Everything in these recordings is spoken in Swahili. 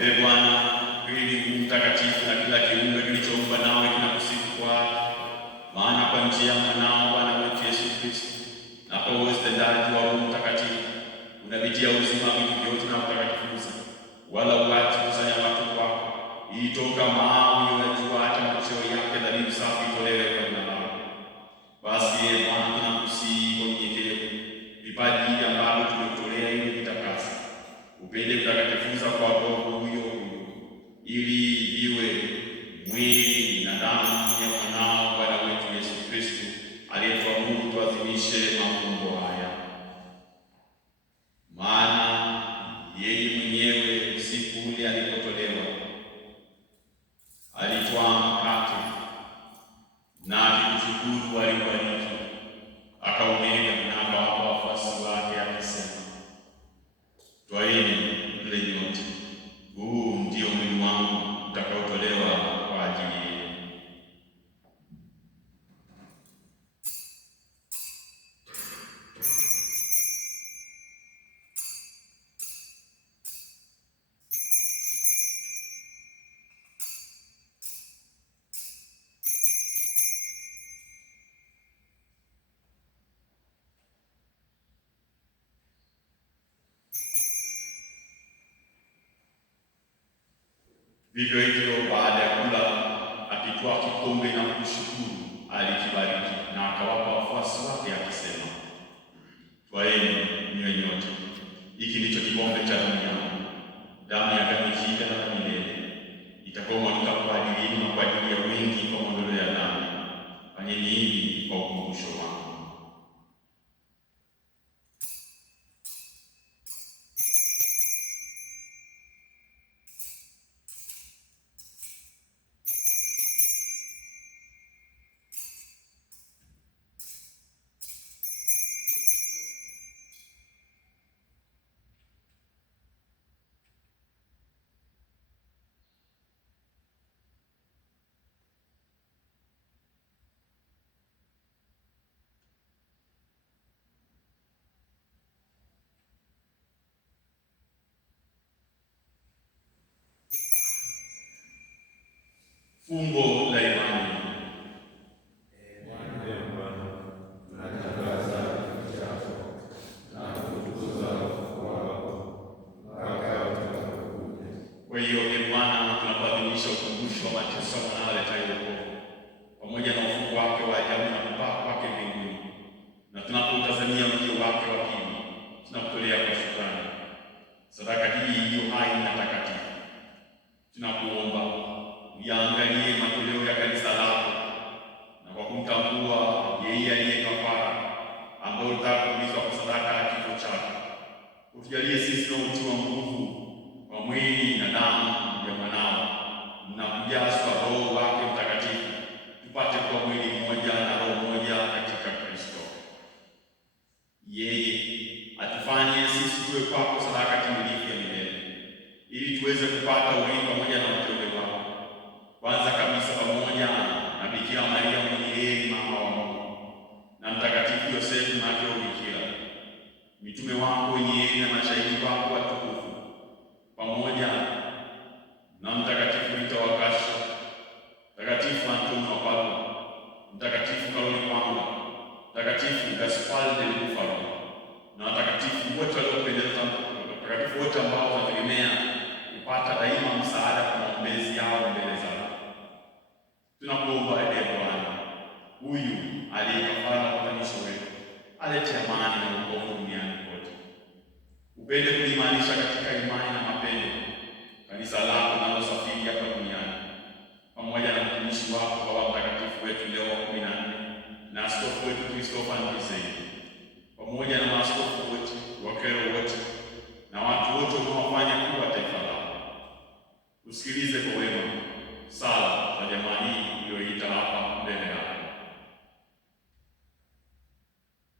Ee Bwana, ili mtakatifu na kila kiumbe kilichoumbwa nawe kinakusifu kwake, maana kwa njia ya mwanao Bwana wetu Yesu Kristo na kwa utendaji wa Roho Mtakatifu unavitia uzima vitu vyote na kutakatifuza, wala uache kusanya watu kwako, ili toka mawe ya jua hata machweo yake dhabihu safi itolewe kwa jina lako. Basi Ee Bwana, tunakusihi kwa unyenyekevu vipaji hivi ambavyo tumekutolea ili vitakase, upende kutakatifuza kwa Roho huyo ili viwe mwili na damu ya mwanao Bwana wetu Yesu Kristo, aliyetuamuru tuadhimishe mafumbo haya. Maana yeye mwenyewe usiku ule alipotolewa alitwaa mkate na akikushukuru aliubariki, akaumega na akawapa wafuasi wake akisema, twaeni mle nyote, huu ndio mwili wangu utakaotolewa kwa ajili yenu. Vivyo hivyo baada ya kula, akitwaa kikombe na kushukuru, alikibariki na akawapa wafuasi wake akisema, twaeni mnywe nyote, hiki ndicho kikombe cha damu yangu, damu ya agano jipya na la milele, itakaomwagika kwa ajili yenu na kwa ajili ya wengi kwa maondoleo ya dhambi. Fanyeni hivi kwa ukumbusho wangu. Fumbo la imani. Kwa hiyo Ee Bwana, tunapoadhimisha ukumbusho wa mateso ya mwanao aletaye wokovu pamoja na ufufuo wake wa ajabu na kupaa kwake mbinguni, na tunapoutazamia ujio wake wa pili, tunakutolea kwa shukrani sadaka hii iliyo hai na takatifu. Tunakuomba uyaangalie matoleo ya kanisa lako, na kwa kumtambua yeye aliye kafara ambaye ulitaka kuulizwa kwa sadaka ya kifo chake, utujalie sisi tunaotiwa nguvu kwa mwili na damu ya mwanao na kujazwa Roho wake Mtakatifu, tupate kuwa mwili mmoja na roho moja katika Kristo. Yeye atufanye sisi tuwe kwako sadaka timilifu ya milele, ili tuweze kupata urithi pamoja na wateule wako, kwanza kabisa pamoja na Bikira Maria mwenye heri, mama wa Mungu, na Mtakatifu Yosefu mke wa Bikira, mitume wako wenye heri na mashahidi wako watukufu, pamoja na Mtakatifu Rita wa Kasha, Mtakatifu Antoni wa Padua, Mtakatifu Karoli Panga, Mtakatifu Gaspar del Bufalo, na watakatifu wote waliopendeza, watakatifu wote ambao wanategemea kupata daima msaada kwa maombezi yao mbele zako. Tunakuomba Ee Bwana, huyu aliye kafara na upatanisho wetu, alete amani na wokovu duniani kote. Upende kuliimarisha katika imani na mapendo kanisa lako linalosafiri hapa duniani, pamoja na mtumishi wako Baba Mtakatifu wetu Leo wa 14 na askofu wetu Christopher Nzei, pamoja na maaskofu wote, wakero wote na watu wote wanaofanya kuwa taifa lako. Usikilize kwa wema sala za jamaa hii iliyoita hapa mbele yako.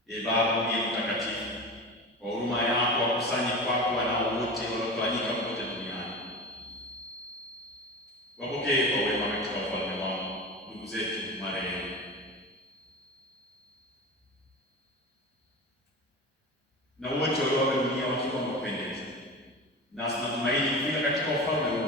Ee Baba uliye mtakatifu, kwa huruma yako wakusanye kwako wanao wote waliotawanyika kote duniani. Wapokee kwa wema katika ufalme wako ndugu zetu marehemu, na wote walioaga dunia wakiwa wamependeza, nasi tunatumaini kufika katika ufalme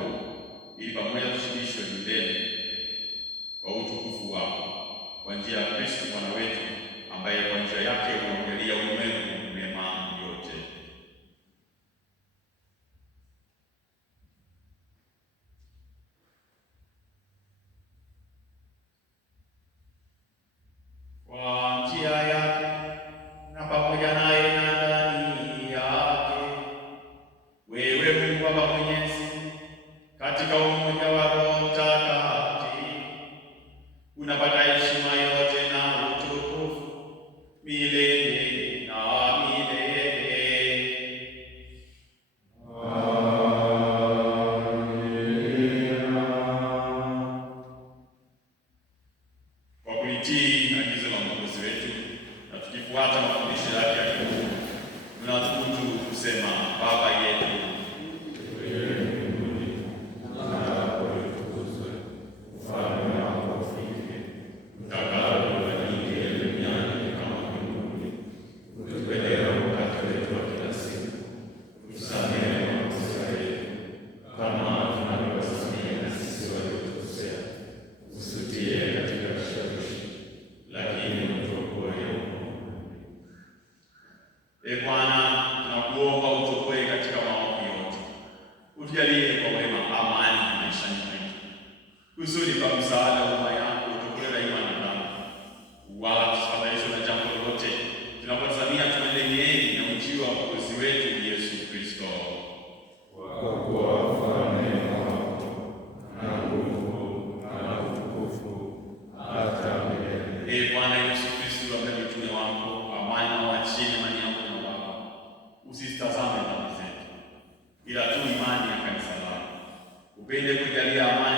katika umoja wa Roho Mtakatifu, unapata heshima yote na utukufu milele na milele. Kwa kulitii agizo la Mwokozi wetu na tukifuata mafundisho yake ya kimungu, tunathubutu kusema: Baba yetu Bwana, tunakuomba utuokoe katika maovu yote, utujalie kwa wema amani maishani mwetu, kusudi kwa msaada wa huruma yako utuokoe daima na dhambi, wala tusifadhaishwe na jambo lolote, tunapotazamia tumaini na ujio wa Mwokozi wetu Yesu Kristo. Kwa kuwa ufalme wako na nguvu na utukufu hata milele. Bwana Yesu Kristo, ambaye mtume wako, amani na uachie imani yako. Usitazame dhambi zetu, ila tu imani ya kanisa lako. Upende kujalia amani